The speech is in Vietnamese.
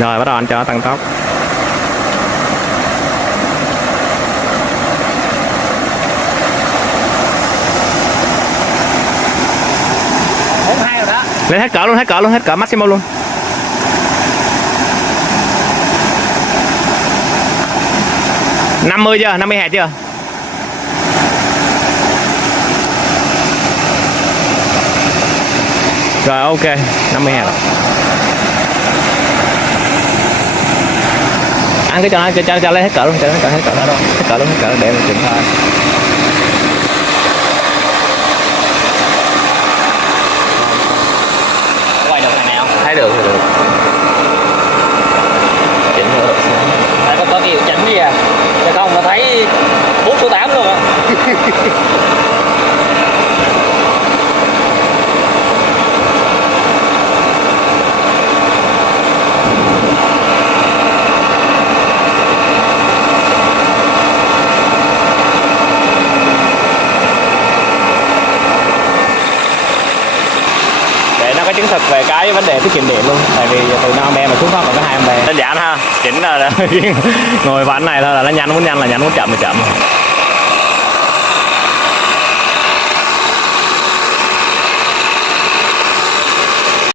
Rồi bắt đầu anh cho tăng tốc. Rồi đó. Lên hết cỡ luôn, hết cỡ luôn, hết cỡ maximum luôn. Năm mươi chưa, 50 hạt chưa? Rồi ok, 50 hạt. Anh cứ cho lên hết cỡ luôn, cho lên hết cỡ luôn, hết cỡ luôn, hết cỡ để mình chỉnh thôi. Quay được thằng nào? Thấy được thì được. Chỉnh nữa. Tại có cái hiệu chỉnh gì à? Chứ không mà thấy 4 số 8 luôn á. Để nó có chứng thực về cái vấn đề tiết kiệm điện luôn, tại vì từ 5 ampe mà xuống phát còn có 2 ampe. Đơn giản ha, chỉnh là ngồi vào này thôi là nó nhanh, muốn nhanh là nhanh, muốn chậm là chậm.